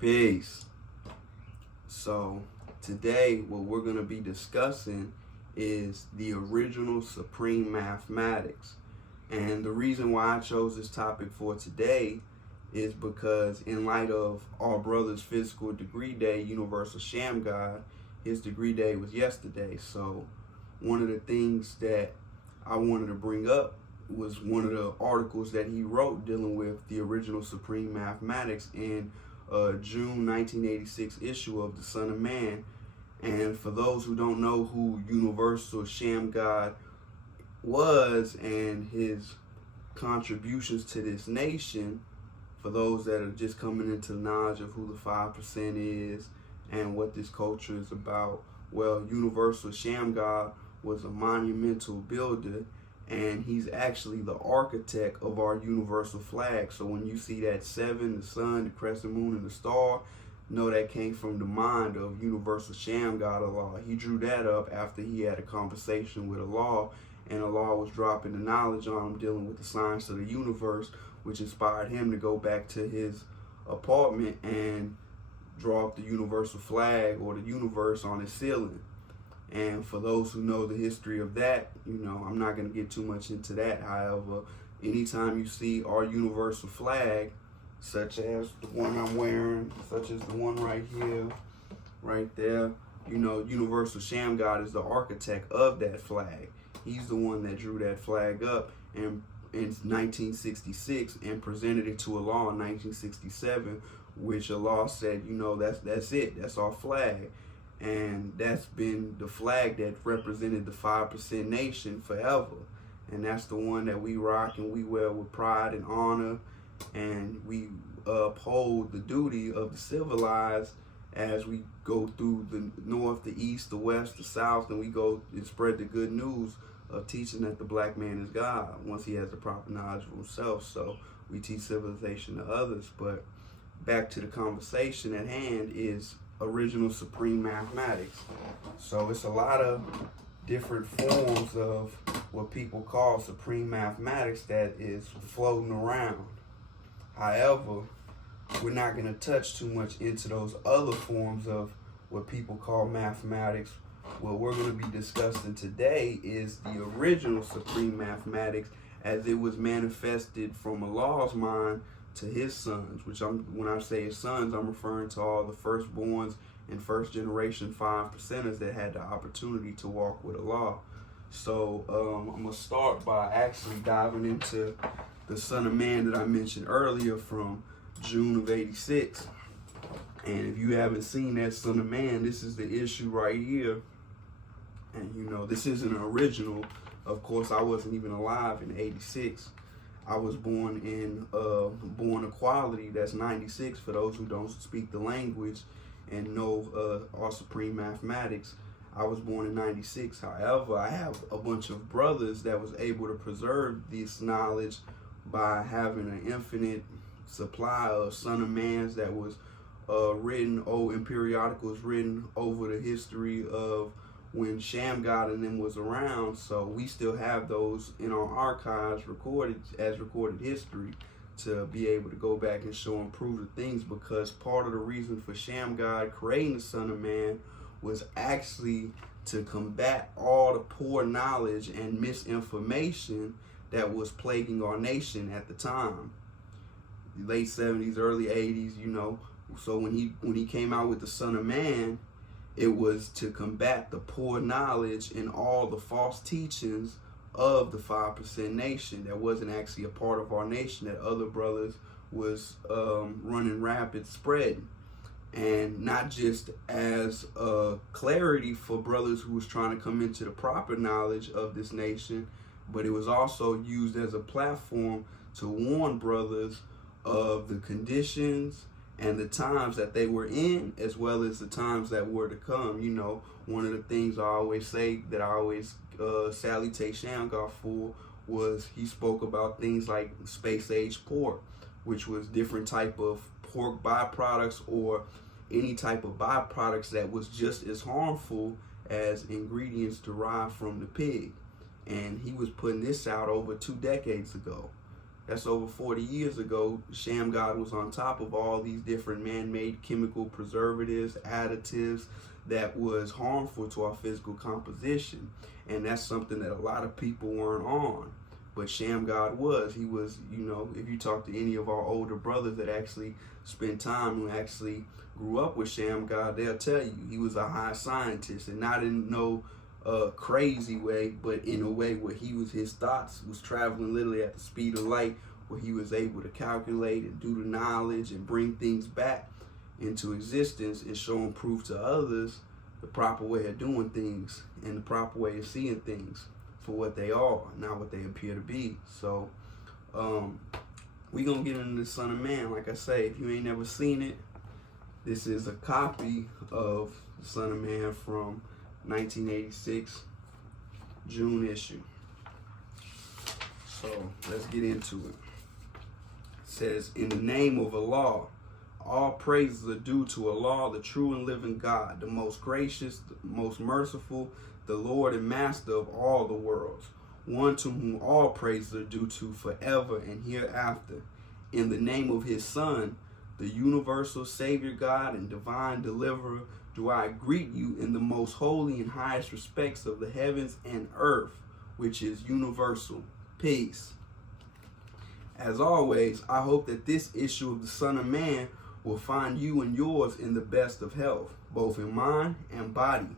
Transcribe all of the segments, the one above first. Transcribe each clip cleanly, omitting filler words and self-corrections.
Peace. So today what we're going to be discussing is the original supreme mathematics. And the reason why I chose this topic for today is because in light of our brother's physical degree day, Universal Shaamgaudd, his degree day was yesterday. So one of the things that I wanted to bring up was one of the articles that he wrote dealing with the original supreme mathematics in June 1986 issue of The Son of Man. And for those who don't know who Universal Shaamgaudd was and his contributions to this nation, for those that are just coming into the knowledge of who the 5% is and what this culture is about, well, Universal Shaamgaudd was a monumental builder, and he's actually the architect of our universal flag. So when you see that 7, the sun, the crescent moon, and the star, know that came from the mind of Universal Shaamgaudd Allah. He drew that up after he had a conversation with Allah, and Allah was dropping the knowledge on him dealing with the science of the universe, which inspired him to go back to his apartment and draw up the universal flag or the universe on his ceiling. And for those who know the history of that, I'm not going to get too much into that. However, anytime you see our universal flag, such as the one I'm wearing, such as the one right here, right there, Universal Shaamgaudd is the architect of that flag. He's the one that drew that flag up in 1966 and presented it to Allah in 1967, which Allah said, that's it. That's our flag. And that's been the flag that represented the 5% nation forever. And that's the one that we rock and we wear with pride and honor. And we uphold the duty of the civilized as we go through the north, the east, the west, the south, and we go and spread the good news of teaching that the black man is God once he has the proper knowledge of himself. So we teach civilization to others. But back to the conversation at hand is original supreme mathematics. So it's a lot of different forms of what people call supreme mathematics that is floating around. However, we're not going to touch too much into those other forms of what people call mathematics. What we're going to be discussing today is the original supreme mathematics as it was manifested from Allah's mind to his sons, which when I say his sons, I'm referring to all the firstborns and first generation 5%ers that had the opportunity to walk with Allah. So I'm going to start by actually diving into the Son of Man that I mentioned earlier from June of 86. And if you haven't seen that Son of Man, this is the issue right here. And this isn't an original. Of course, I wasn't even alive in 86. I was born in born equality, that's 96 for those who don't speak the language and know our supreme mathematics. I was born in 96. However, I have a bunch of brothers that was able to preserve this knowledge by having an infinite supply of Son of Mans that was written, in periodicals written over the history of when Shaamgaudd and them was around. So we still have those in our archives recorded as recorded history to be able to go back and show and prove the things, because part of the reason for Shaamgaudd creating the Son of Man was actually to combat all the poor knowledge and misinformation that was plaguing our nation at the time. The late 70s, early 80s, So when he came out with the Son of Man, it was to combat the poor knowledge and all the false teachings of the 5% nation that wasn't actually a part of our nation, that other brothers was running rapid spread. And not just as clarity for brothers who was trying to come into the proper knowledge of this nation, but it was also used as a platform to warn brothers of the conditions and the times that they were in, as well as the times that were to come. One of the things I always say that I always salutate Shaamgaudd for was he spoke about things like space age pork, which was different type of pork byproducts or any type of byproducts that was just as harmful as ingredients derived from the pig. And he was putting this out over 2 decades ago. That's over 40 years ago. Shaamgaudd was on top of all these different man-made chemical preservatives, additives that was harmful to our physical composition. And that's something that a lot of people weren't on. But Shaamgaudd was. He was, if you talk to any of our older brothers that actually spent time, who actually grew up with Shaamgaudd, they'll tell you he was a high scientist, and not in no crazy way, but in a way where his thoughts was traveling literally at the speed of light, where he was able to calculate and do the knowledge and bring things back into existence and showing proof to others the proper way of doing things and the proper way of seeing things for what they are, not what they appear to be. So we gonna get into the Son of Man. Like I say, if you ain't never seen it, this is a copy of the Son of Man from 1986 June issue. So let's get into it. It says, in the name of Allah, all praises are due to Allah, the true and living God, the most gracious, the most merciful, the Lord and Master of all the worlds, one to whom all praises are due to forever and hereafter. In the name of his Son, the universal Savior God and divine deliverer, do I greet you in the most holy and highest respects of the heavens and earth, which is universal. Peace. As always, I hope that this issue of the Son of Man will find you and yours in the best of health, both in mind and body.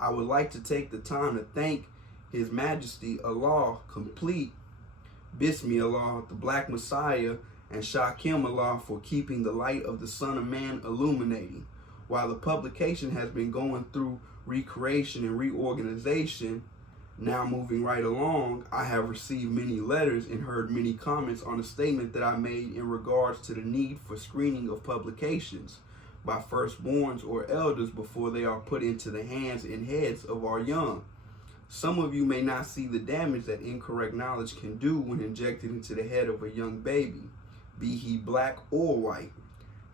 I would like to take the time to thank His Majesty Allah, complete Bismi Allah, the Black Messiah, and Shakim Allah for keeping the light of the Son of Man illuminating. While the publication has been going through recreation and reorganization, now moving right along, I have received many letters and heard many comments on a statement that I made in regards to the need for screening of publications by firstborns or elders before they are put into the hands and heads of our young. Some of you may not see the damage that incorrect knowledge can do when injected into the head of a young baby, be he black or white.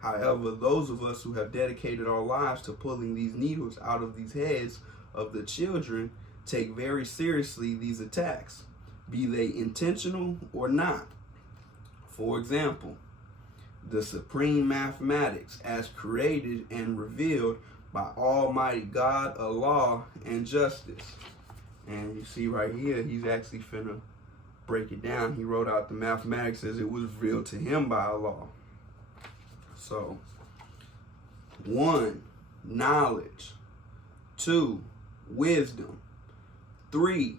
However, those of us who have dedicated our lives to pulling these needles out of these heads of the children take very seriously these attacks, be they intentional or not. For example, the supreme mathematics as created and revealed by Almighty God, Allah, and justice. And you see right here, he's actually finna break it down. He wrote out the mathematics as it was revealed to him by Allah. So, 1, knowledge. 2, wisdom. 3,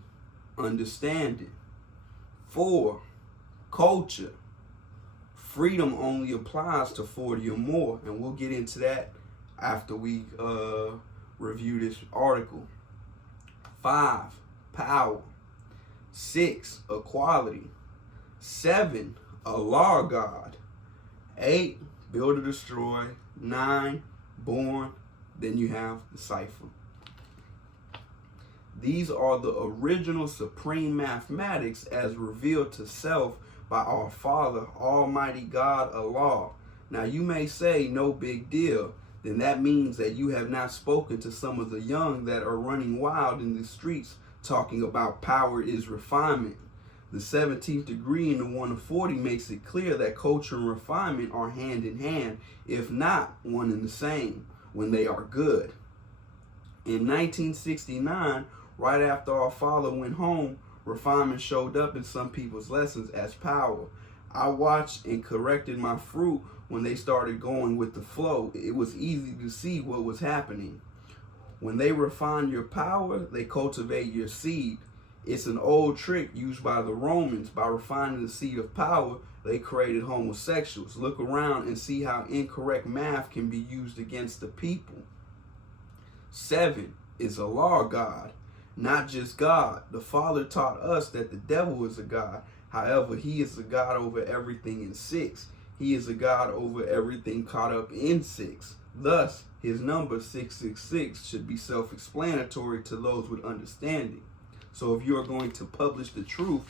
understanding. 4, culture. Freedom only applies to 40 or more, and we'll get into that after we review this article. 5, power. 6, equality. 7, Allah God. 8, build or destroy. 9, born. Then you have the cipher. These are the original supreme mathematics as revealed to self by our Father, Almighty God, Allah. Now you may say, no big deal. Then that means that you have not spoken to some of the young that are running wild in the streets talking about power is refinement. The 17th degree in the 1 to 40 makes it clear that culture and refinement are hand in hand, if not one and the same, when they are good. In 1969, right after our father went home, refinement showed up in some people's lessons as power. I watched and corrected my fruit when they started going with the flow. It was easy to see what was happening. When they refine your power, they cultivate your seed. It's an old trick used by the Romans. By refining the seed of power, they created homosexuals. Look around and see how incorrect math can be used against the people. 7 is Allah God. Not just God. The Father taught us that the devil is a God. However, he is a God over everything in 6. He is a God over everything caught up in 6. Thus, his number 666 should be self-explanatory to those with understanding. So if you are going to publish the truth,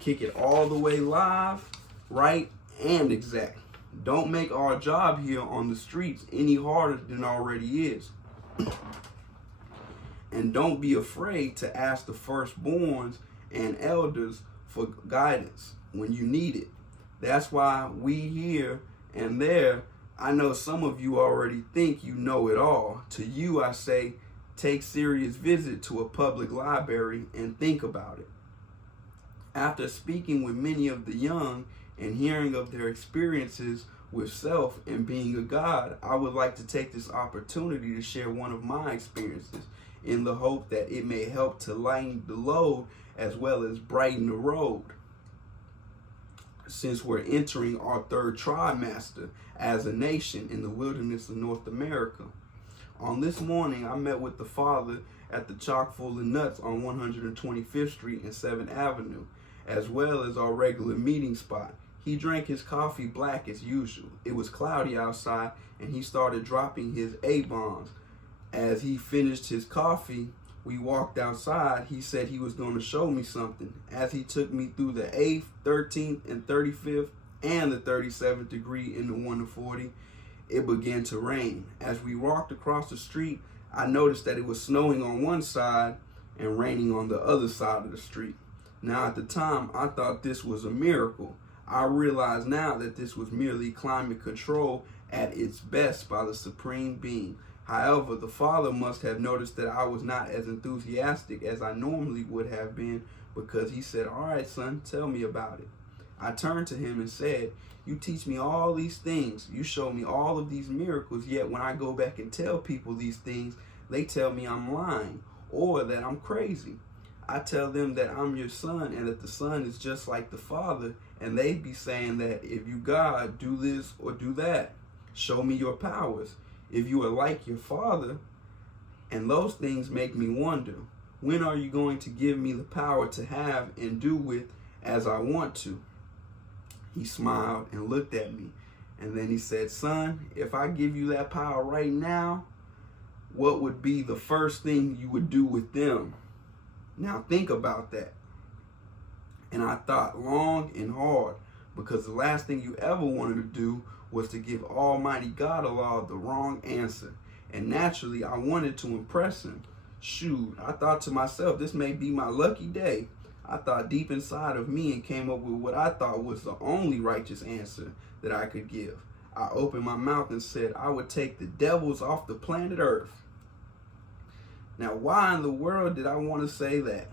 kick it all the way live, right, and exact. Don't make our job here on the streets any harder than already is. And don't be afraid to ask the firstborns and elders for guidance when you need it. That's why we here and there, I know some of you already think you know it all. To you, I say, take serious visit to a public library and think about it. After speaking with many of the young and hearing of their experiences with self and being a God, I would like to take this opportunity to share one of my experiences in the hope that it may help to lighten the load as well as brighten the road. Since we're entering our third trimester as a nation in the wilderness of North America. On this morning, I met with the father at the Chock Full of Nuts on 125th Street and 7th Avenue, as well as our regular meeting spot. He drank his coffee black as usual. It was cloudy outside, and he started dropping his A-bombs. As he finished his coffee, we walked outside. He said he was going to show me something. As he took me through the 8th, 13th, and 35th, and the 37th degree in the 140, it began to rain. As we walked across the street, I noticed that it was snowing on one side and raining on the other side of the street. Now, at the time, I thought this was a miracle. I realize now that this was merely climate control at its best by the Supreme Being. However, the father must have noticed that I was not as enthusiastic as I normally would have been, because he said, "All right, son, tell me about it." I turned to him and said, "You teach me all these things. You show me all of these miracles, yet when I go back and tell people these things, they tell me I'm lying or that I'm crazy. I tell them that I'm your son and that the son is just like the father, and they be saying that if you God, do this or do that. Show me your powers. If you are like your father," and those things make me wonder, when are you going to give me the power to have and do with as I want to? He smiled and looked at me, and then he said, "Son, if I give you that power right now, what would be the first thing you would do with them?" Now think about that. And I thought long and hard, because the last thing you ever wanted to do was to give Almighty God Allah the wrong answer. And naturally, I wanted to impress him. Shoot, I thought to myself, this may be my lucky day. I thought deep inside of me and came up with what I thought was the only righteous answer that I could give. I opened my mouth and said I would take the devils off the planet Earth. Now, why in the world did I want to say that?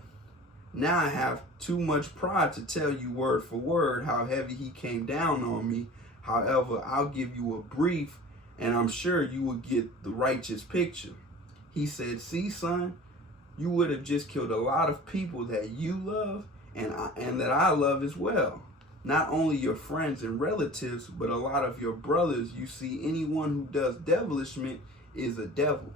Now I have too much pride to tell you word for word how heavy he came down on me. However, I'll give you a brief, and I'm sure you will get the righteous picture. He said, "See, son, you would have just killed a lot of people that you love and that I love as well. Not only your friends and relatives, but a lot of your brothers. You see, anyone who does devilishment is a devil.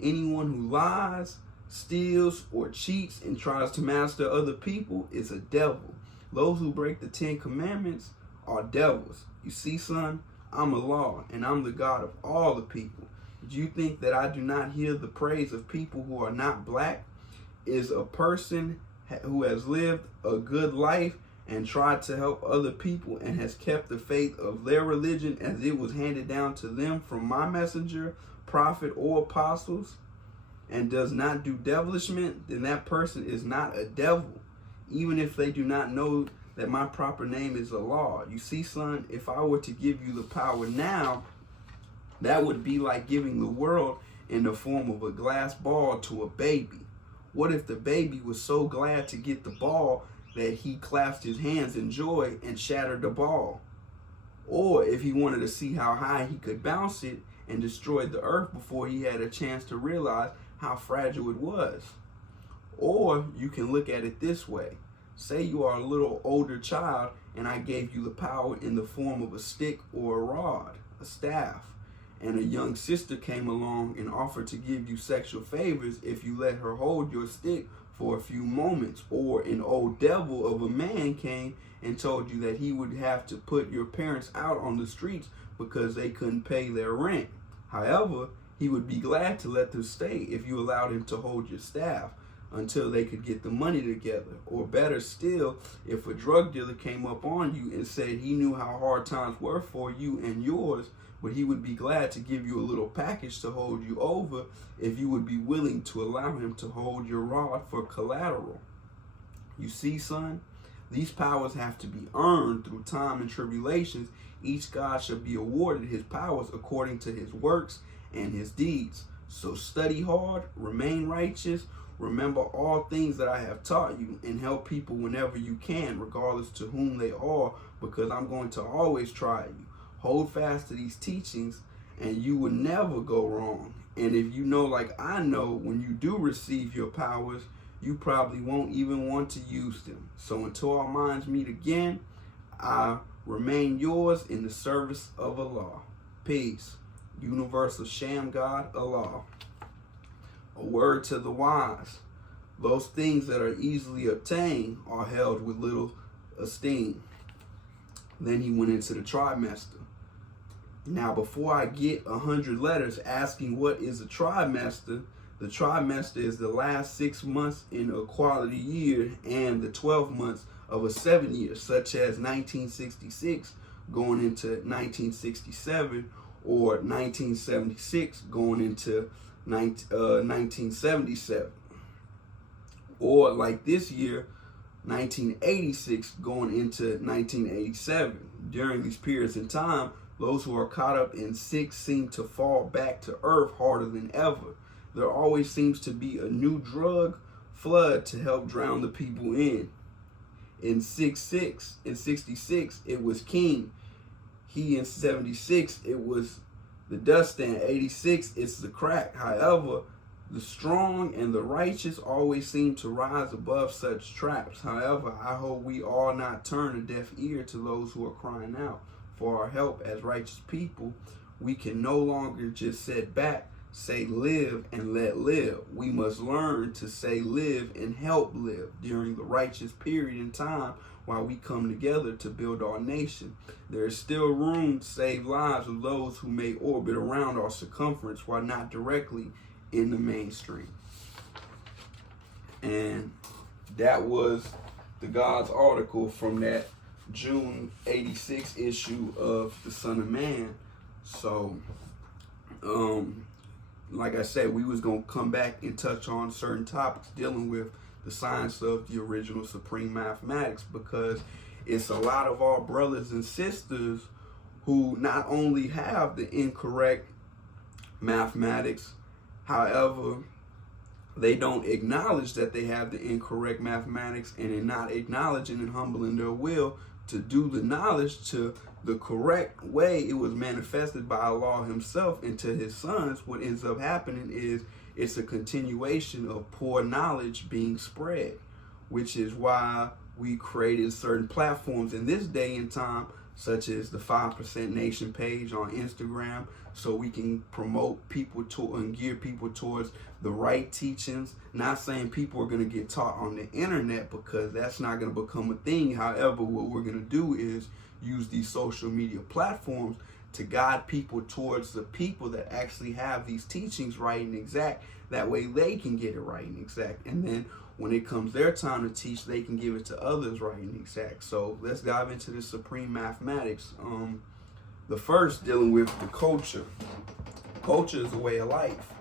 Anyone who lies, steals, or cheats and tries to master other people is a devil. Those who break the 10 Commandments are devils. You see, son, I'm Allah, and I'm the God of all the people. Do you think that I do not hear the praise of people who are not black? Is a person who has lived a good life and tried to help other people and has kept the faith of their religion as it was handed down to them from my messenger, prophet, or apostles, and does not do devilishment, then that person is not a devil, even if they do not know that my proper name is Allah. You see, son, if I were to give you the power now, that would be like giving the world in the form of a glass ball to a baby. What if the baby was so glad to get the ball that he clasped his hands in joy and shattered the ball? Or if he wanted to see how high he could bounce it and destroyed the earth before he had a chance to realize how fragile it was? Or you can look at it this way. Say you are a little older child and I gave you the power in the form of a stick or a rod, a staff, and a young sister came along and offered to give you sexual favors if you let her hold your stick for a few moments. Or an old devil of a man came and told you that he would have to put your parents out on the streets because they couldn't pay their rent. However, he would be glad to let them stay if you allowed him to hold your staff until they could get the money together. Or better still, if a drug dealer came up on you and said he knew how hard times were for you and yours, but he would be glad to give you a little package to hold you over if you would be willing to allow him to hold your rod for collateral. You see, son, These powers have to be earned through time and tribulations. Each God shall be awarded his powers according to his works and his deeds. So study hard, remain righteous, remember all things that I have taught you, and help people whenever you can, regardless to whom they are, because I'm going to always try you. Hold fast to these teachings, and you will never go wrong. And if you know, like I know, when you do receive your powers, you probably won't even want to use them. So until our minds meet again, I remain yours in the service of Allah. Peace. Universal Shaamgaudd, Allah. A word to the wise. Those things that are easily obtained are held with little esteem. Then he went into the trimester. Now, before I get 100 letters asking what is a trimester, the trimester is the last 6 months in a quality year and the 12 months of a 7 year, such as 1966 going into 1967, or 1976 going into 1977. Or like this year, 1986 going into 1987. During these periods in time, those who are caught up in 6 seem to fall back to earth harder than ever. There always seems to be a new drug flood to help drown the people in. In 66, it was King. He in 76, it was the dustpan. 86, it's the crack. However, the strong and the righteous always seem to rise above such traps. However, I hope we all not turn a deaf ear to those who are crying out for our help as righteous people. We can no longer just sit back, say live and let live. We must learn to say live and help live during the righteous period in time while we come together to build our nation. There is still room to save lives of those who may orbit around our circumference while not directly in the mainstream. And that was the God's article from that June 86 issue of the Son of Man. So, like I said, we was going to come back and touch on certain topics dealing with the science of the original supreme mathematics, because it's a lot of our brothers and sisters who not only have the incorrect mathematics, however, they don't acknowledge that they have the incorrect mathematics, and in not acknowledging and humbling their will to do the knowledge to the correct way it was manifested by Allah himself into his sons, what ends up happening is it's a continuation of poor knowledge being spread, which is why we created certain platforms in this day and time, such as the 5% Nation page on Instagram, so we can promote people to and gear people towards the right teachings. Not saying people are going to get taught on the internet, because that's not going to become a thing. However, what we're going to do is use these social media platforms to guide people towards the people that actually have these teachings right and exact. That way they can get it right and exact. And then when it comes their time to teach, they can give it to others right and exact. So let's dive into the supreme mathematics. The first, dealing with the culture. Culture is a way of life,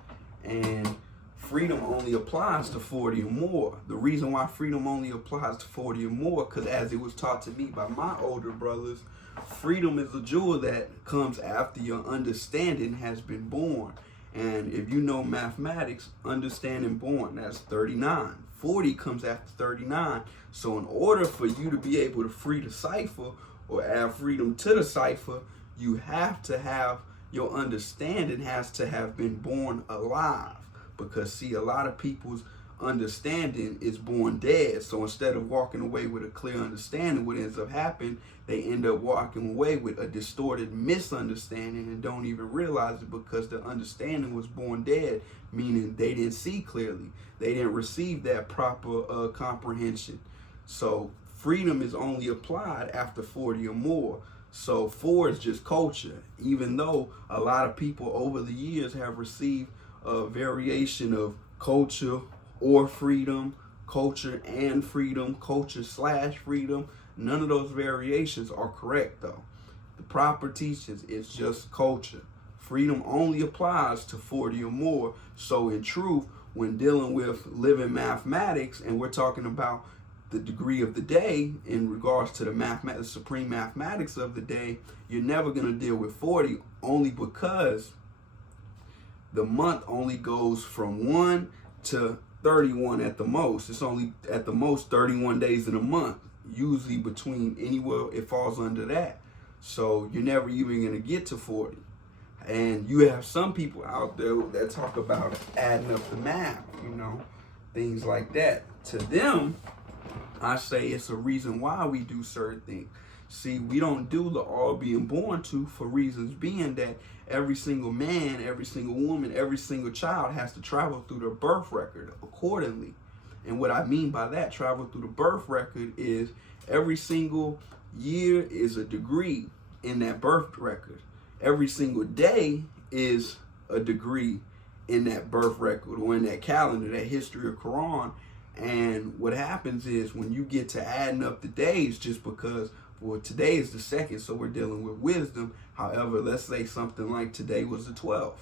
and freedom only applies to 40 or more. The reason why freedom only applies to 40 or more, because as it was taught to me by my older brothers, freedom is a jewel that comes after your understanding has been born. And if you know mathematics, understanding born, that's 39. 40 comes after 39. So in order for you to be able to free the cipher or add freedom to the cipher, you have to have your understanding has to have been born alive. Because see, a lot of people's understanding is born dead. So instead of walking away with a clear understanding, what ends up happening, they end up walking away with a distorted misunderstanding and don't even realize it, because the understanding was born dead, meaning they didn't see clearly. They didn't receive that proper comprehension. So freedom is only applied after 40 or more. So 4 is just culture, even though a lot of people over the years have received a variation of culture or freedom, culture and freedom, culture/freedom. None of those variations are correct though. The proper teachings is just culture. Freedom only applies to 40 or more. So in truth, when dealing with living mathematics, and we're talking about the degree of the day in regards to the supreme mathematics of the day, you're never going to deal with 40, only because the month only goes from 1 to 31 at the most. It's only at the most 31 days in a month. Usually between anywhere it falls under that. So you're never even going to get to 40. And you have some people out there that talk about adding up the math, things like that. To them, I say it's a reason why we do certain things. See, we don't do the all being born to for reasons being that every single man, every single woman, every single child has to travel through their birth record accordingly. And what I mean by that, travel through the birth record, is every single year is a degree in that birth record. Every single day is a degree in that birth record or in that calendar, that history of Quran. And what happens is when you get to adding up the days, just because, well, today is the 2nd, so we're dealing with wisdom. However, let's say something like today was the 12th.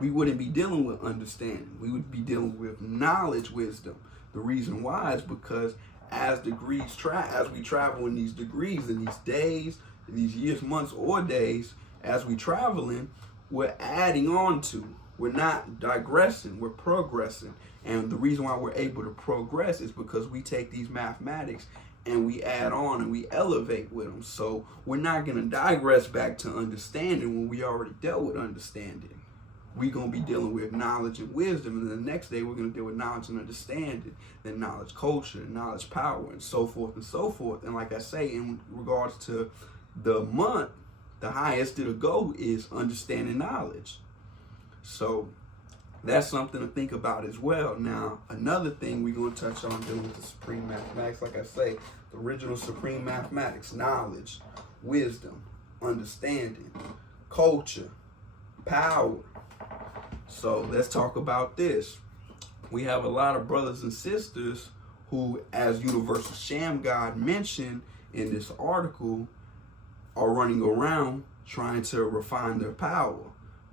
We wouldn't be dealing with understanding. We would be dealing with knowledge, wisdom. The reason why is because as we travel in these degrees, in these days, these years, months, or days, as we traveling, we're adding on to. We're not digressing, we're progressing. And the reason why we're able to progress is because we take these mathematics and we add on and we elevate with them. So we're not going to digress back to understanding when we already dealt with understanding. We're going to be dealing with knowledge and wisdom, and then the next day we're going to deal with knowledge and understanding, then knowledge culture, knowledge power, and so forth and so forth. And like I say, in regards to the month, the highest it'll go is understanding knowledge. So that's something to think about as well. Now, another thing we're going to touch on dealing with the supreme mathematics, like I say, the original supreme mathematics: knowledge, wisdom, understanding, culture, power. So let's talk about this. We have a lot of brothers and sisters who, as Universal Shaamgaudd mentioned in this article, are running around trying to refine their power,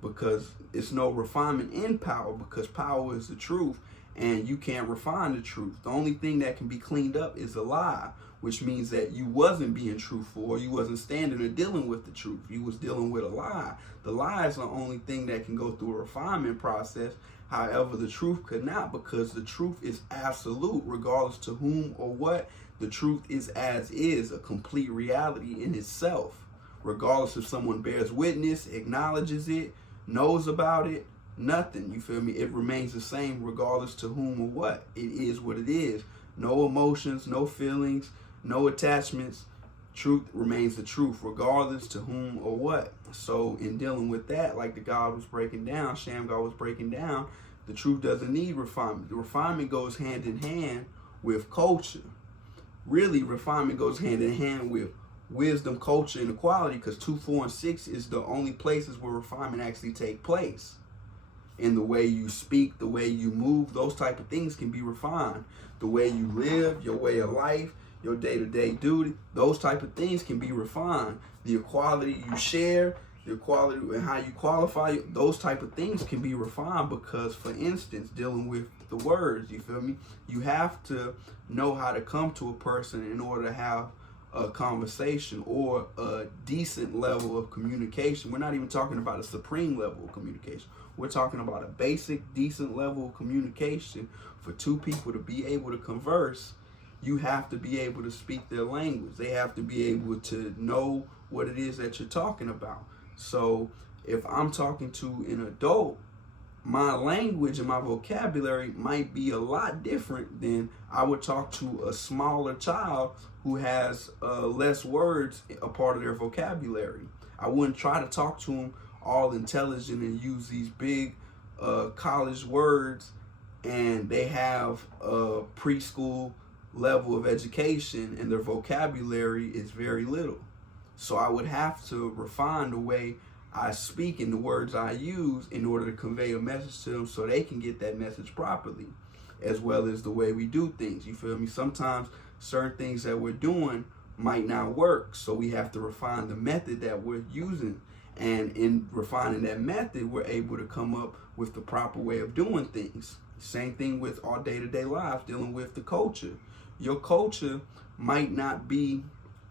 because it's no refinement in power, because power is the truth and you can't refine the truth. The only thing that can be cleaned up is a lie, which means that you wasn't being truthful, or you wasn't standing or dealing with the truth. You was dealing with a lie. The lie is the only thing that can go through a refinement process. However, the truth could not, because the truth is absolute, regardless to whom or what. The truth is as is, a complete reality in itself. Regardless if someone bears witness, acknowledges it, knows about it, nothing. You feel me? It remains the same regardless to whom or what. It is what it is. No emotions, no feelings, no attachments. Truth remains the truth regardless to whom or what. So in dealing with that, like the God was breaking down, Shaamgaudd was breaking down, the truth doesn't need refinement. The refinement goes hand in hand with culture. Really, refinement goes hand in hand with wisdom, culture, and equality, because 2, 4, and 6 is the only places where refinement actually take place. In the way you speak, the way you move, those type of things can be refined. The way you live, your way of life, your day-to-day duty, those type of things can be refined. The equality you share, the equality and how you qualify, those type of things can be refined, because, for instance, dealing with the words, you feel me? You have to know how to come to a person in order to have a conversation or a decent level of communication. We're not even talking about a supreme level of communication. We're talking about a basic, decent level of communication. For two people to be able to converse, you have to be able to speak their language. They have to be able to know what it is that you're talking about. So if I'm talking to an adult, my language and my vocabulary might be a lot different than I would talk to a smaller child who has less words a part of their vocabulary. I wouldn't try to talk to them all intelligent and use these big college words, and they have a preschool level of education and their vocabulary is very little. So I would have to refine the way I speak and the words I use in order to convey a message to them so they can get that message properly, as well as the way we do things. You feel me? Sometimes certain things that we're doing might not work, so we have to refine the method that we're using. And in refining that method, we're able to come up with the proper way of doing things. Same thing with our day-to-day lives, dealing with the culture. your culture might not be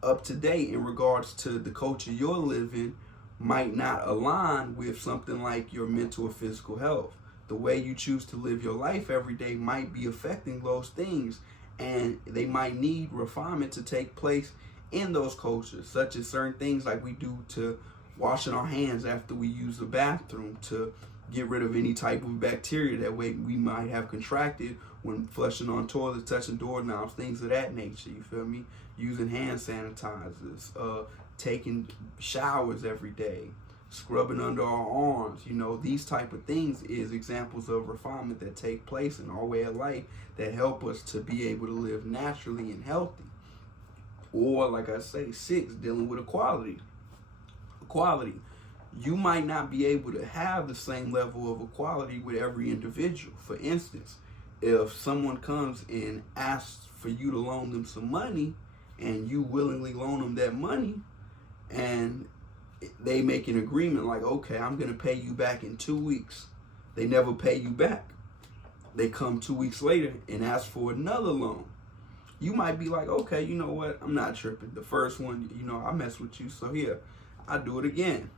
up to date in regards to the culture you're living, might not align with something like your mental or physical health. The way you choose to live your life every day might be affecting those things, and they might need refinement to take place in those cultures, such as certain things like we do to washing our hands after we use the bathroom to get rid of any type of bacteria that way we might have contracted when flushing on toilets, touching doorknobs, things of that nature. You feel me? Using hand sanitizers, taking showers every day, scrubbing under our arms. You know, these type of things is examples of refinement that take place in our way of life that help us to be able to live naturally and healthy. Or, like I say, 6, dealing with equality. Equality. You might not be able to have the same level of equality with every individual. For instance, if someone comes and asks for you to loan them some money and you willingly loan them that money, and they make an agreement like, okay, I'm going to pay you back in 2 weeks. They never pay you back. They come 2 weeks later and ask for another loan. You might be like, okay, you know what? I'm not tripping. The first one, you know, I mess with you, so here, I do it again.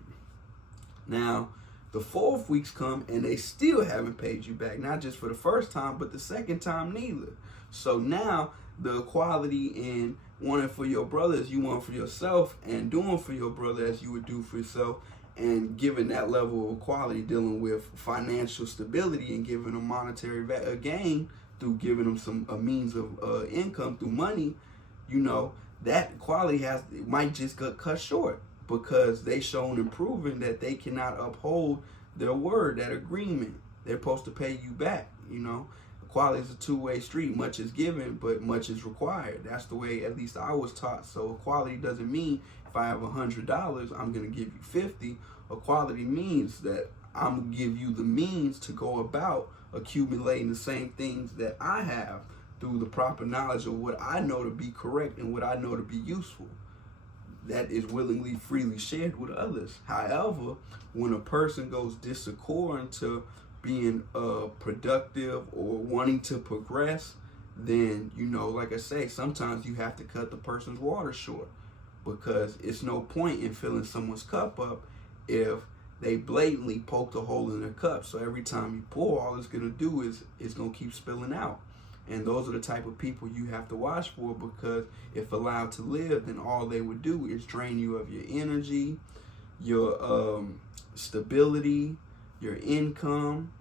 Now, the 4th weeks come and they still haven't paid you back, not just for the first time, but the second time neither. So now the equality in wanting for your brother as you want for yourself, and doing for your brother as you would do for yourself, and giving that level of equality, dealing with financial stability and giving them monetary gain through giving them a means of income through money, you know, that equality might just get cut short, because they shown and proven that they cannot uphold their word, that agreement. They're supposed to pay you back, you know. Equality is a two-way street. Much is given, but much is required. That's the way at least I was taught. So equality doesn't mean if I have $100, I'm going to give you 50. Equality means that I'm going to give you the means to go about accumulating the same things that I have through the proper knowledge of what I know to be correct and what I know to be useful. That is willingly, freely shared with others. However, when a person goes disaccording to being productive or wanting to progress, then, you know, like I say, sometimes you have to cut the person's water short, because it's no point in filling someone's cup up if they blatantly poked a hole in their cup. So every time you pour, all it's going to do is it's going to keep spilling out. And those are the type of people you have to watch for, because if allowed to live, then all they would do is drain you of your energy, your stability, your income.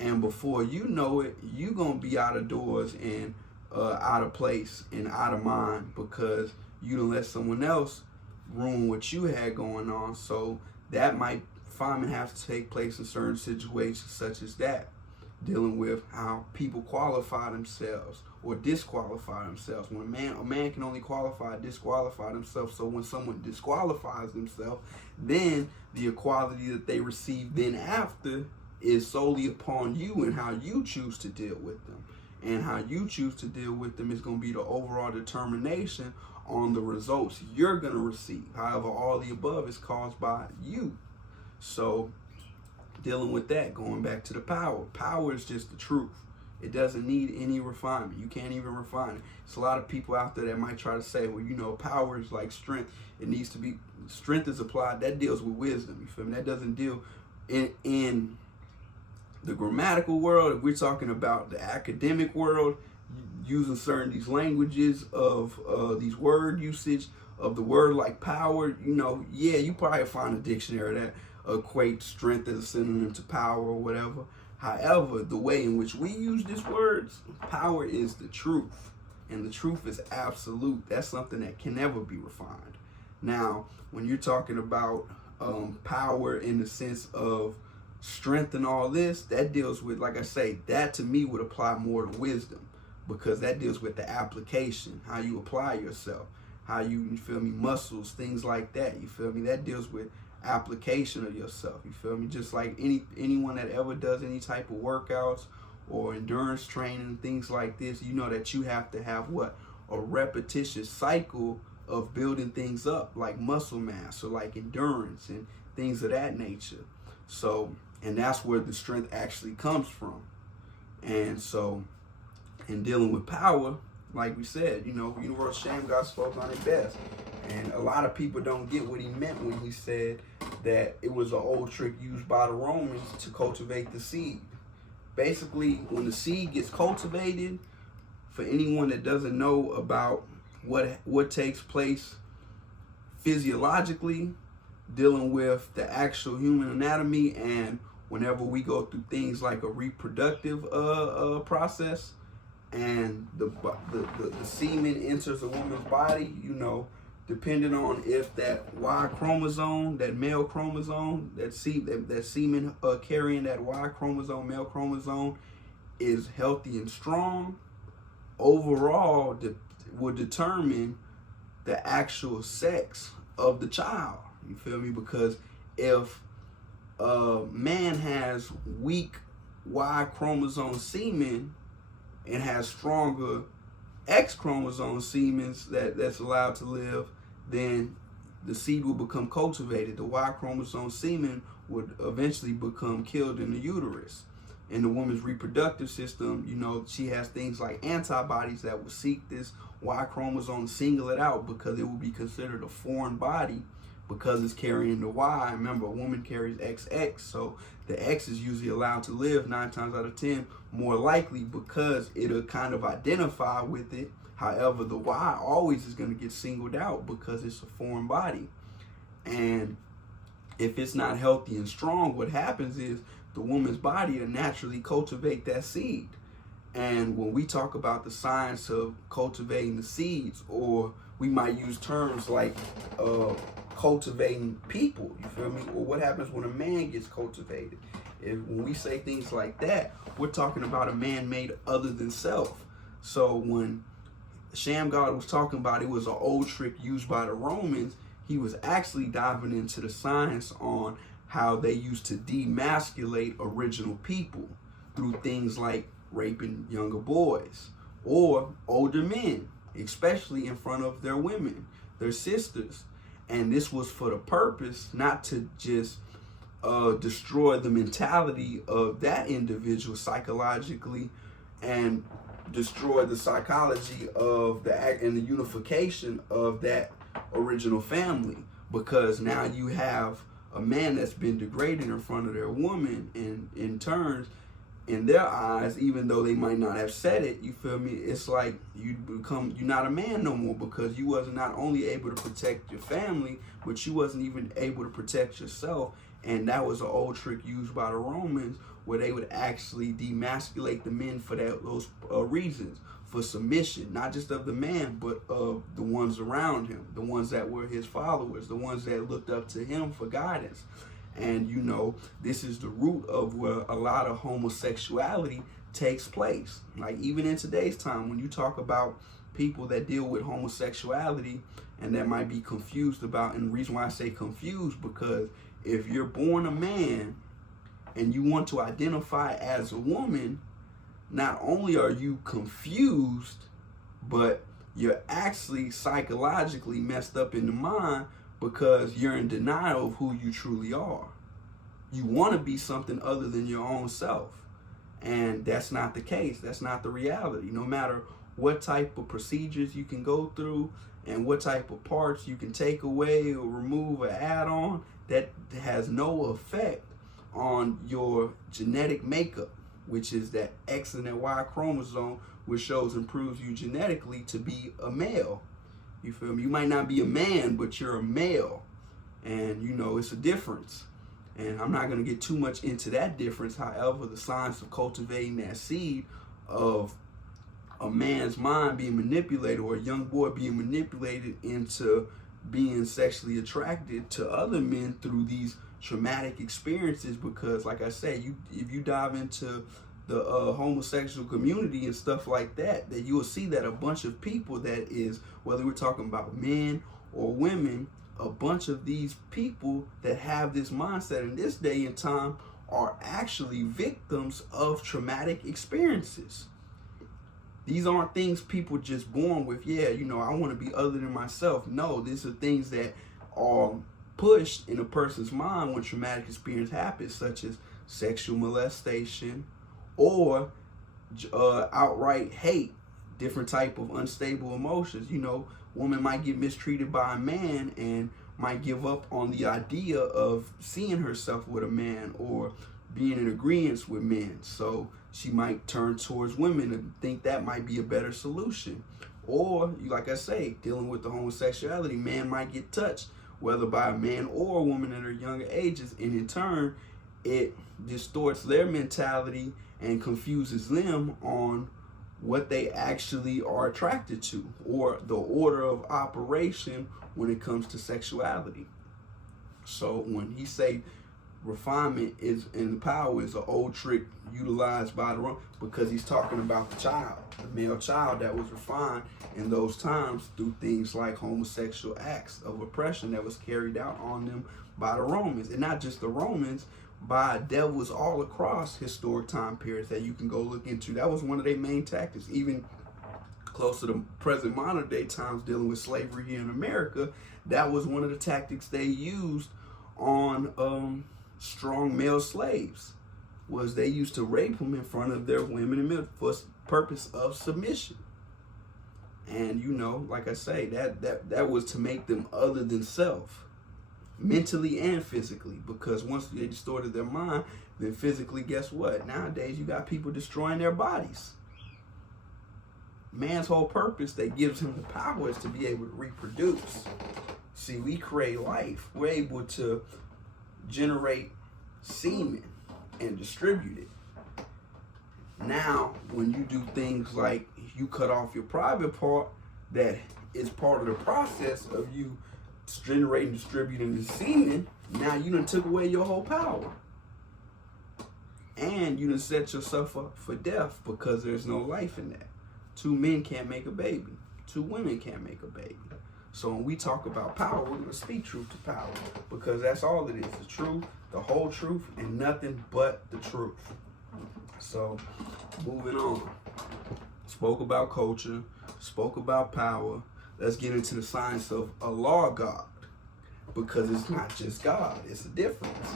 And before you know it, you're going to be out of doors and out of place and out of mind, because you done let someone else ruin what you had going on. So that might find have to take place in certain situations such as that. Dealing with how people qualify themselves or disqualify themselves. When a man can only qualify, disqualify themselves. So when someone disqualifies themselves, then the equality that they receive then after is solely upon you and how you choose to deal with them. And how you choose to deal with them is going to be the overall determination on the results you're going to receive. However, all the above is caused by you. So dealing with that, going back to the power. Power is just the truth. It doesn't need any refinement. You can't even refine it. It's a lot of people out there that might try to say, well, you know, power is like strength. It needs to be, strength is applied. That deals with wisdom. You feel me? That doesn't deal in the grammatical world. If we're talking about the academic world, using certain these languages of these word usage of the word like power, you know, yeah, you probably find a dictionary that equate strength as a synonym to power or whatever. However, the way in which we use these words, power is the truth, and the truth is absolute. That's something that can never be refined. Now, when you're talking about power in the sense of strength and all this, that deals with, like I say, that to me would apply more to wisdom, because that deals with the application, how you apply yourself, how you feel me, muscles, things like that. You feel me? That deals with application of yourself. You feel me? Just like anyone that ever does any type of workouts or endurance training, things like this, you know that you have to have what? A repetitious cycle of building things up, like muscle mass or like endurance and things of that nature. So, and that's where the strength actually comes from. And so, in dealing with power, like we said, Universal Shaamgaudd spoke on it best. And a lot of people don't get what he meant when he said that it was an old trick used by the Romans to cultivate the seed. Basically, when the seed gets cultivated, for anyone that doesn't know about what takes place physiologically, dealing with the actual human anatomy, and whenever we go through things like a reproductive process, and the semen enters a woman's body, depending on if that Y chromosome, that male chromosome, that semen carrying that Y chromosome, male chromosome, is healthy and strong, overall will determine the actual sex of the child. You feel me? Because if a man has weak Y chromosome semen and has stronger X chromosome semen that's allowed to live, then the seed will become cultivated. The Y chromosome semen would eventually become killed in the uterus. In the woman's reproductive system, she has things like antibodies that will seek this Y chromosome, single it out, because it will be considered a foreign body because it's carrying the Y. Remember, a woman carries XX, so the X is usually allowed to live 9 times out of 10, more likely, because it'll kind of identify with it. However, the Y always is going to get singled out because it's a foreign body. And if it's not healthy and strong, what happens is the woman's body will naturally cultivate that seed. And when we talk about the science of cultivating the seeds, or we might use terms like cultivating people, you feel me? Or what happens when a man gets cultivated? When we say things like that, we're talking about a man made other than self. So when Shaamgaudd was talking about it was an old trick used by the Romans, he was actually diving into the science on how they used to demasculate original people through things like raping younger boys or older men, especially in front of their women, their sisters. And this was for the purpose not to just destroy the mentality of that individual psychologically and destroy the psychology of the act and the unification of that original family, because now you have a man that's been degraded in front of their woman, and in turns, in their eyes, even though they might not have said it, you feel me, it's like you're not a man no more, because you wasn't not only able to protect your family, but you wasn't even able to protect yourself. And that was an old trick used by the Romans, where they would actually demasculate the men for those reasons, for submission, not just of the man, but of the ones around him, the ones that were his followers, the ones that looked up to him for guidance. And this is the root of where a lot of homosexuality takes place. Like even in today's time, when you talk about people that deal with homosexuality and that might be confused about, and the reason why I say confused, because if you're born a man and you want to identify as a woman, not only are you confused, but you're actually psychologically messed up in the mind, because you're in denial of who you truly are. You want to be something other than your own self. And that's not the case. That's not the reality. No matter what type of procedures you can go through and what type of parts you can take away or remove or add on, that has no effect on your genetic makeup, which is that X and that Y chromosome, which shows and proves you genetically to be a male. You feel me? You might not be a man, but you're a male. And, it's a difference. And I'm not going to get too much into that difference. However, the science of cultivating that seed of a man's mind being manipulated, or a young boy being manipulated into being sexually attracted to other men through these traumatic experiences. Because, like I said, if you dive into the homosexual community and stuff like that, that you will see that a bunch of people that is, whether we're talking about men or women, a bunch of these people that have this mindset in this day and time are actually victims of traumatic experiences. These aren't things people just born with, I want to be other than myself. No, these are things that are pushed in a person's mind when traumatic experience happens, such as sexual molestation, or outright hate different type of unstable emotions. You know, woman might get mistreated by a man and might give up on the idea of seeing herself with a man or being in agreement with men. So she might turn towards women and think that might be a better solution. Or, like I say, dealing with the homosexuality, man might get touched, whether by a man or a woman at her younger ages, and in turn, it distorts their mentality and confuses them on what they actually are attracted to, or the order of operation when it comes to sexuality. So when he say refinement is in power is an old trick utilized by the wrong, because he's talking about the child, the male child that was refined in those times through things like homosexual acts of oppression that was carried out on them by the Romans, and not just the Romans, by devils all across historic time periods that you can go look into. That was one of their main tactics, even close to the present modern day times dealing with slavery here in America. That was one of the tactics they used on strong male slaves, was they used to rape them in front of their women and men for purpose of submission. And you know, like I say, that was to make them other than self, mentally and physically, because once they distorted their mind, then physically, guess what? Nowadays, you got people destroying their bodies. Man's whole purpose that gives him the power is to be able to reproduce. See, we create life. We're able to generate semen and distribute it. Now, when you do things like you cut off your private part, that is part of the process of you generating, distributing the semen, now you done took away your whole power. And you done set yourself up for death, because there's no life in that. 2 men can't make a baby. 2 women can't make a baby. So when we talk about power, we're going to speak truth to power, because that's all it is. The truth, the whole truth, and nothing but the truth. So moving on. Spoke about culture, spoke about power. Let's get into the science of a law God, because it's not just God, it's a difference.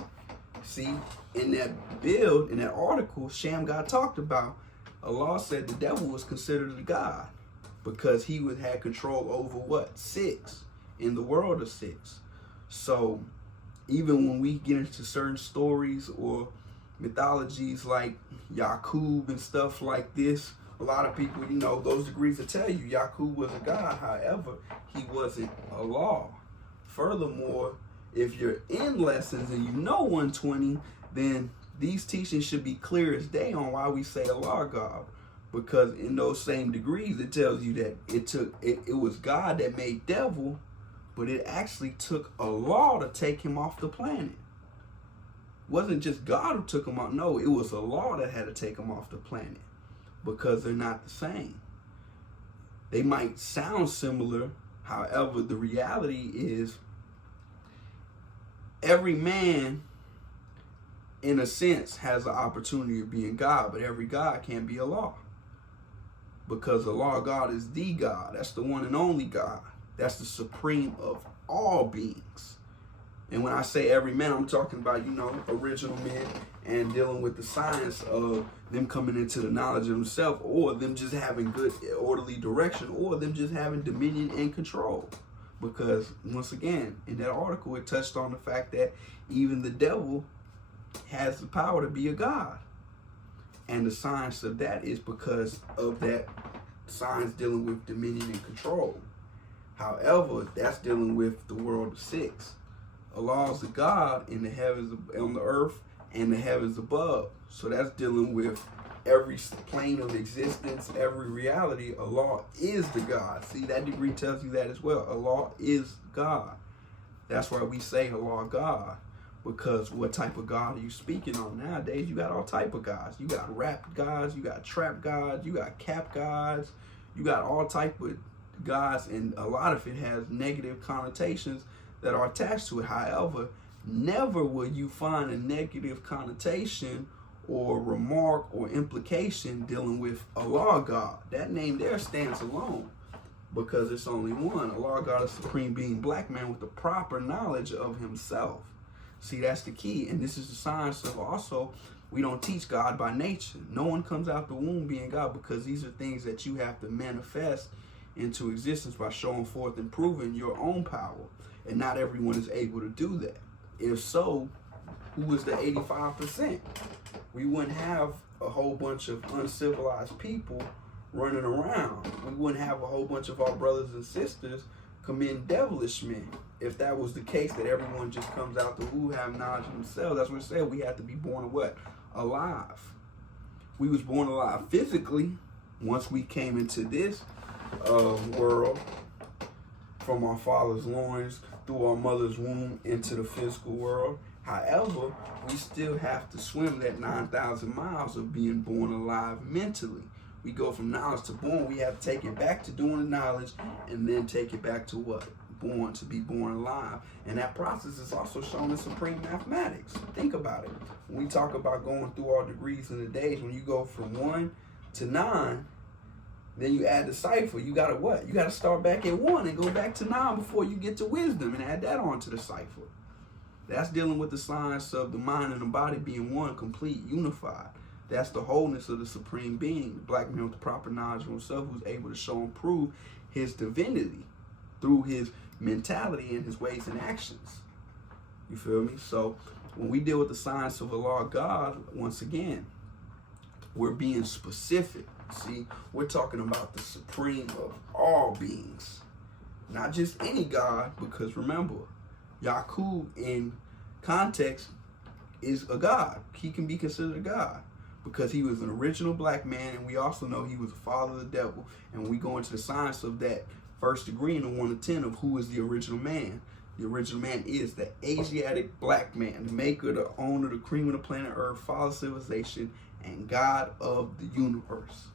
See, in that build, in that article, Shaamgaudd talked about, Allah said the devil was considered a god because he had control over what? 6, in the world of 6. So even when we get into certain stories or mythologies like Yaqub and stuff like this, a lot of people, you know, those degrees will tell you Yaqub was a god. However, he wasn't a law. Furthermore, if you're in lessons and you know 120, then these teachings should be clear as day on why we say Allah God. Because in those same degrees, it tells you that it was God that made devil, but it actually took a law to take him off the planet. It wasn't just God who took him off. No, it was a law that had to take him off the planet, because they're not the same. They might sound similar. However, the reality is every man, in a sense, has the opportunity of being God, but every God can't be a law. Because the law of God is the God. That's the one and only God. That's the supreme of all beings. And when I say every man, I'm talking about, you know, original men, and dealing with the science of them coming into the knowledge of themselves, or them just having good orderly direction, or them just having dominion and control. Because once again, in that article, it touched on the fact that even the devil has the power to be a god. And the science of that is because of that science dealing with dominion and control. However, that's dealing with the world of 6. Allah is the God in the heavens, on the earth, and the heavens above. So that's dealing with every plane of existence, every reality. Allah is the God. See, that degree tells you that as well. Allah is God. That's why we say Allah God. Because what type of God are you speaking on? Nowadays, you got all type of gods. You got rap gods, you got trap gods, you got cap gods, you got all type of gods, and a lot of it has negative connotations that are attached to it. However, never will you find a negative connotation or remark or implication dealing with Allah God. That name there stands alone, because it's only one. Allah God is supreme being, black man with the proper knowledge of himself. See, that's the key. And this is the science of also We don't teach God by nature. No one comes out the womb being God, because these are things that you have to manifest into existence by showing forth and proving your own power. And not everyone is able to do that. If so, who is the 85%? We wouldn't have a whole bunch of uncivilized people running around. We wouldn't have a whole bunch of our brothers and sisters committing devilish men. If that was the case, that everyone just comes out the womb, have knowledge of themselves. That's what it said. We have to be born of what? Alive. We was born alive physically once we came into this world, from our father's loins, through our mother's womb into the physical world. However, we still have to swim that 9,000 miles of being born alive mentally. We go from knowledge to born. We have to take it back to doing the knowledge, and then take it back to what? Born, to be born alive. And that process is also shown in supreme mathematics. Think about it. When we talk about going through our degrees in the days, when you go from 1 to 9, then you add the cipher. You gotta what? You gotta start back at 1 and go back to 9 before you get to wisdom, and add that on to the cipher. That's dealing with the science of the mind and the body being one, complete, unified. That's the wholeness of the supreme being, the black man with the proper knowledge of himself, who's able to show and prove his divinity through his mentality and his ways and actions. You feel me? So when we deal with the science of Allah, God, once again, we're being specific. See, we're talking about the supreme of all beings, not just any God, because remember, Yaqub in context is a God. He can be considered a God because he was an original black man, and we also know he was the father of the devil. And we go into the science of that first degree in the 1 to 10 of who is the original man. The original man is the Asiatic black man, the maker, the owner, the cream of the planet Earth, father of civilization, and God of the universe.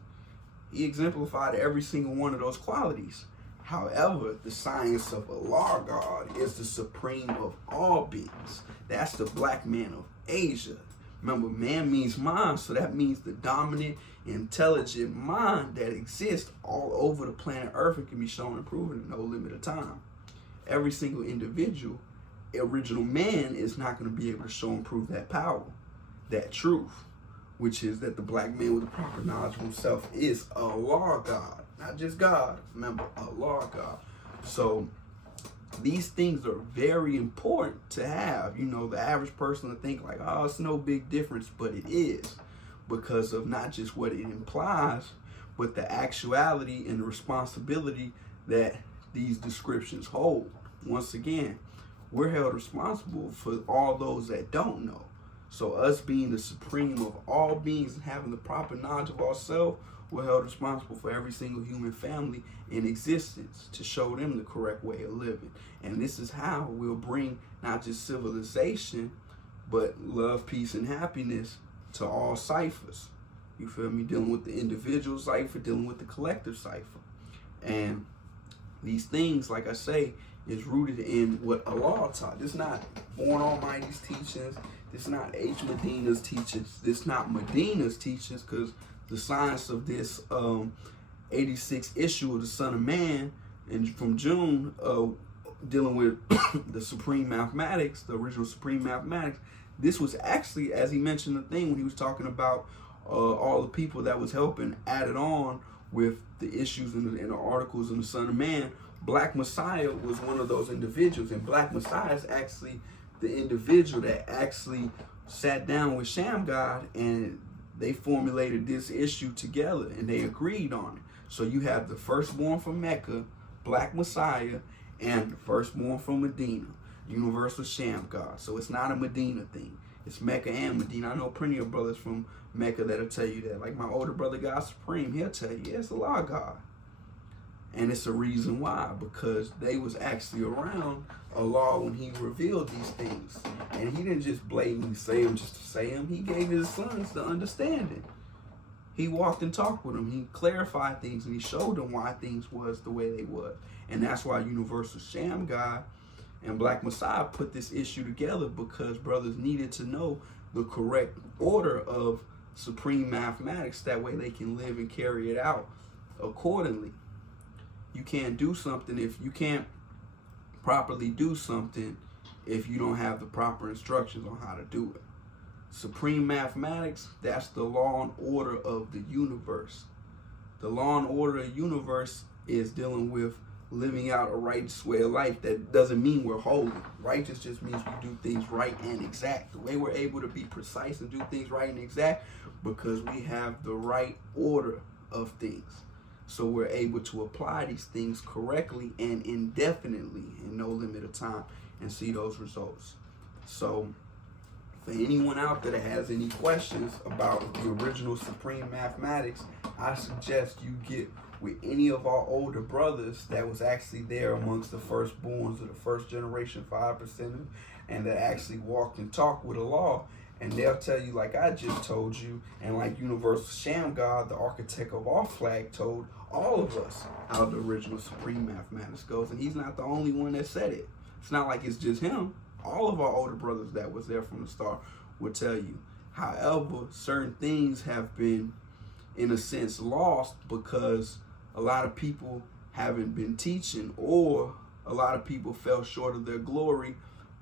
He exemplified every single one of those qualities. However, the science of Allah, God, is the supreme of all beings. That's the black man of Asia. Remember, man means mind, so that means the dominant, intelligent mind that exists all over the planet Earth and can be shown and proven in no limit of time. Every single individual, original man, is not going to be able to show and prove that power, that truth, which is that the black man with the proper knowledge of himself is Allah, God. Not just God, remember, Allah, God. So these things are very important to have. You know, the average person to think like, oh, it's no big difference, but it is, because of not just what it implies, but the actuality and the responsibility that these descriptions hold. Once again, we're held responsible for all those that don't know. So us being the supreme of all beings and having the proper knowledge of ourselves, we're held responsible for every single human family in existence to show them the correct way of living. And this is how we'll bring not just civilization, but love, peace, and happiness to all ciphers. You feel me? Dealing with the individual cipher, dealing with the collective cipher. And these things, like I say, is rooted in what Allah taught. This is not Born Almighty's teachings. This is not H. Medina's teachings. This is not Medina's teachings, because the science of this 86 issue of the Son of Man, and from June, dealing with the supreme mathematics, the original supreme mathematics, this was actually, as he mentioned the thing when he was talking about all the people that was helping added on with the issues in the articles in the Son of Man, Black Messiah was one of those individuals. And Black Messiah is actually the individual that actually sat down with Shaamgaudd, and they formulated this issue together and they agreed on it. So you have the firstborn from Mecca, Black Messiah, and the firstborn from Medina, Universal Shaamgaudd. So it's not a Medina thing. It's Mecca and Medina. I know plenty of brothers from Mecca that'll tell you that. Like my older brother, God Supreme, he'll tell you, yeah, it's Allah, God. And it's a reason why, because they was actually around Allah when he revealed these things. And he didn't just blatantly say them just to say them. He gave his sons the understanding. He walked and talked with them. He clarified things and he showed them why things was the way they was. And that's why Universal Shaamgaudd and Black Messiah put this issue together, because brothers needed to know the correct order of supreme mathematics. That way they can live and carry it out accordingly. You can't do something if you can't properly do something if you don't have the proper instructions on how to do it. supreme mathematics, that's the law and order of the universe. The law and order of the universe is dealing with living out a righteous way of life. That doesn't mean we're holy. Righteous just means we do things right and exact. The way we're able to be precise and do things right and exact, because we have the right order of things. So we're able to apply these things correctly and indefinitely in no limit of time and see those results. So for anyone out there that has any questions about the original supreme mathematics, I suggest you get with any of our older brothers that was actually there amongst the firstborns of the first generation 5%, and that actually walked and talked with Allah, and they'll tell you, like I just told you, and like Universal Shaamgaudd, the architect of our flag, told all of us how the original supreme mathematics goes, and he's not the only one that said it. It's not like it's just him. All of our older brothers that was there from the start would tell you. However, certain things have been, in a sense, lost because a lot of people haven't been teaching, or a lot of people fell short of their glory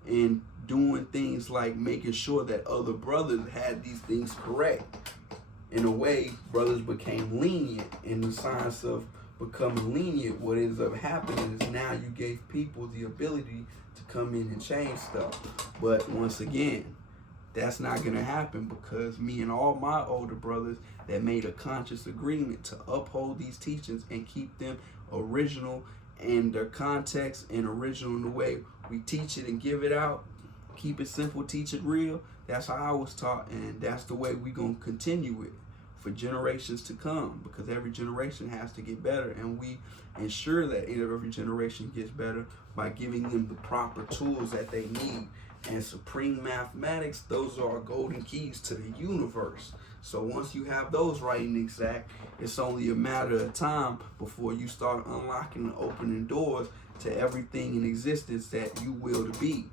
in doing things like making sure that other brothers had these things correct. In a way, brothers became lenient. In the science of becoming lenient, what ends up happening is now you gave people the ability to come in and change stuff. But once again, that's not going to happen, because me and all my older brothers that made a conscious agreement to uphold these teachings and keep them original in their context and original in the way we teach it and give it out. Keep it simple, teach it real. That's how I was taught, and that's the way we're going to continue it for generations to come, because every generation has to get better, and we ensure that every generation gets better by giving them the proper tools that they need. And supreme mathematics, those are our golden keys to the universe. So once you have those right and exact, it's only a matter of time before you start unlocking and opening doors to everything in existence that you will to be,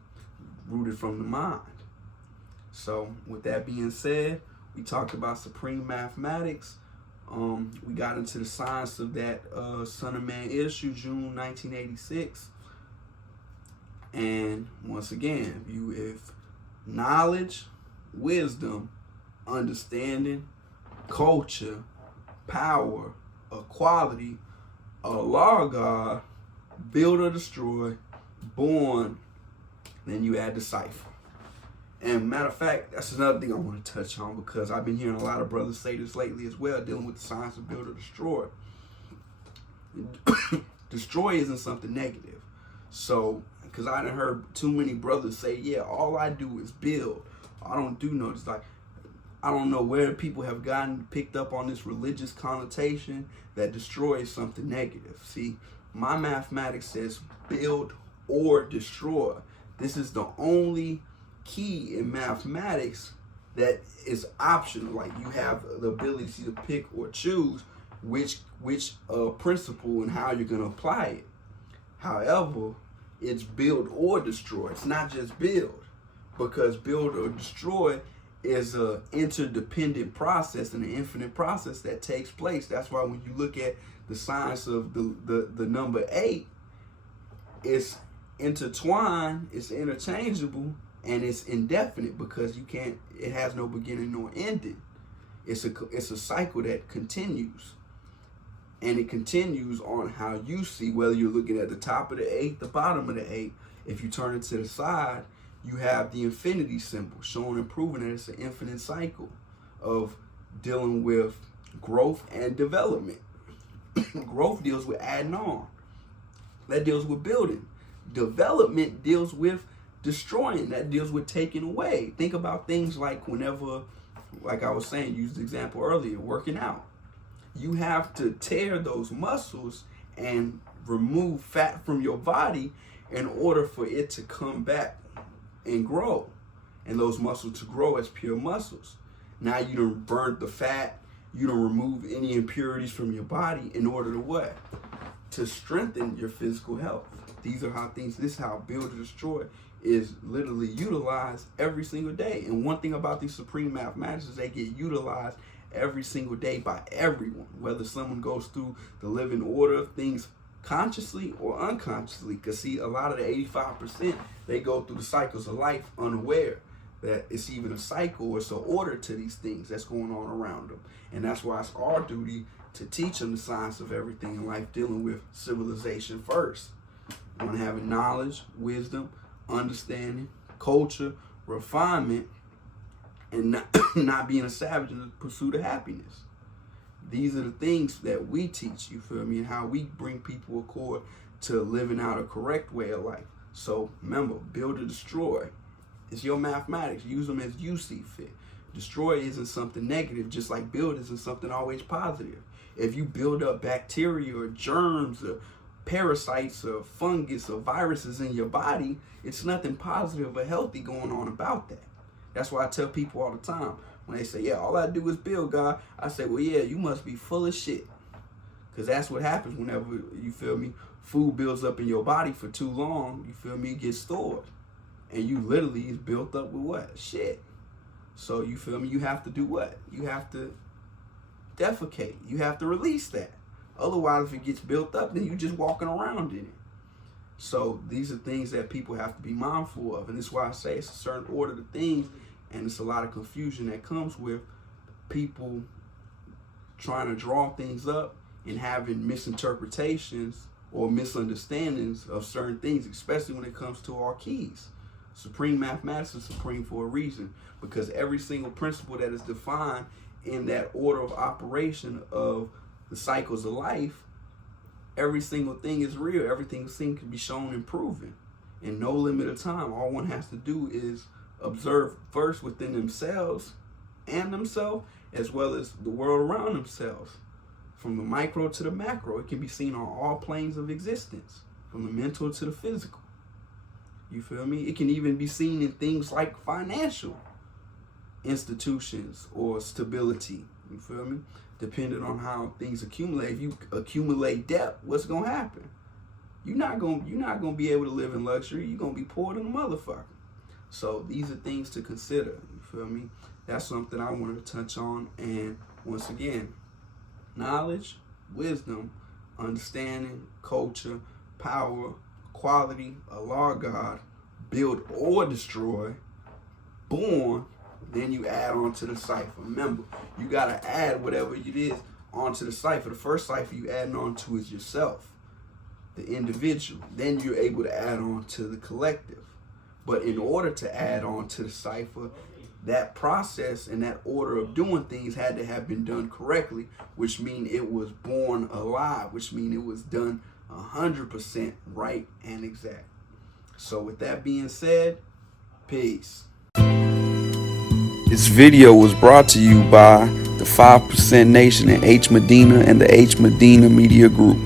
rooted from the mind. So with that being said, we talked about supreme mathematics. We got into the science of that Son of Man issue, June 1986. And once again, if knowledge, wisdom, understanding, culture, power, equality, Allah God, build or destroy, born, then you add the cipher. And matter of fact, that's another thing I want to touch on, because I've been hearing a lot of brothers say this lately as well, dealing with the science of build or destroy. Destroy isn't something negative. So, because I done heard too many brothers say, yeah, all I do is build. I don't do no, it's like, I don't know where people have gotten picked up on this religious connotation that destroy is something negative. See, my mathematics says build or destroy. This is the only key in mathematics that is optional. Like, you have the ability to pick or choose which principle and how you're going to apply it. However, it's build or destroy. It's not just build, because build or destroy is an interdependent process and an infinite process that takes place. That's why when you look at the science of the number 8, it's intertwined, it's interchangeable, and it's indefinite, because it has no beginning nor ending. It's a cycle that continues. And it continues on how you see, whether you're looking at the top of the 8, the bottom of the 8. If you turn it to the side, you have the infinity symbol, showing and proving that it's an infinite cycle of dealing with growth and development. Growth deals with adding on. That deals with building. Development deals with destroying. That deals with taking away. Think about things like whenever, like I was saying, use the example earlier, working out. You have to tear those muscles and remove fat from your body in order for it to come back and grow, and those muscles to grow as pure muscles. Now you done burnt the fat, you done remove any impurities from your body in order to what? To strengthen your physical health. These are how things, this is how build or destroy is literally utilized every single day. And one thing about these supreme mathematics is they get utilized every single day by everyone, whether someone goes through the living order of things consciously or unconsciously. Because see, a lot of the 85%, they go through the cycles of life unaware. that it's even a cycle, it's an order to these things that's going on around them. And that's why it's our duty to teach them the science of everything in life, dealing with civilization first. On having knowledge, wisdom, understanding, culture, refinement, and not being a savage in the pursuit of happiness. These are the things that we teach, you feel me, and how we bring people accord to living out a correct way of life. So remember, build or destroy. It's your mathematics. Use them as you see fit. Destroy isn't something negative, just like build isn't something always positive. If you build up bacteria or germs or parasites or fungus or viruses in your body, it's nothing positive or healthy going on about that. That's why I tell people all the time, when they say, yeah, all I do is build, God, I say, well, yeah, you must be full of shit. Because that's what happens whenever, you feel me, food builds up in your body for too long, you feel me, it gets stored. And you literally is built up with what? Shit. So, you feel me, you have to do what? You have to defecate. You have to release that. Otherwise, if it gets built up, then you're just walking around in it. So these are things that people have to be mindful of. And this is why I say it's a certain order to things. And it's a lot of confusion that comes with people trying to draw things up and having misinterpretations or misunderstandings of certain things, especially when it comes to our keys. Supreme mathematics is supreme for a reason, because every single principle that is defined in that order of operation of the cycles of life, every single thing is real. Everything can be shown and proven in no limit of time. All one has to do is observe first within themselves and themselves, as well as the world around themselves. From the micro to the macro, it can be seen on all planes of existence, from the mental to the physical. You feel me? It can even be seen in things like financial institutions or stability. You feel me? Depending on how things accumulate. If you accumulate debt, what's gonna happen? You're not gonna be able to live in luxury. You're gonna be poor than a motherfucker. So these are things to consider. You feel me? That's something I wanted to touch on. And once again, knowledge, wisdom, understanding, culture, power, quality, Allah, God, build or destroy, born, then you add on to the cipher. Remember, you got to add whatever it is onto the cipher. The first cipher you adding on to is yourself, the individual. Then you're able to add on to the collective. But in order to add on to the cipher, that process and that order of doing things had to have been done correctly, which means it was born alive, which means it was done 100% right and exact. So with that being said, peace. This video was brought to you by the 5% Nation and H. Medina and the H. Medina Media Group.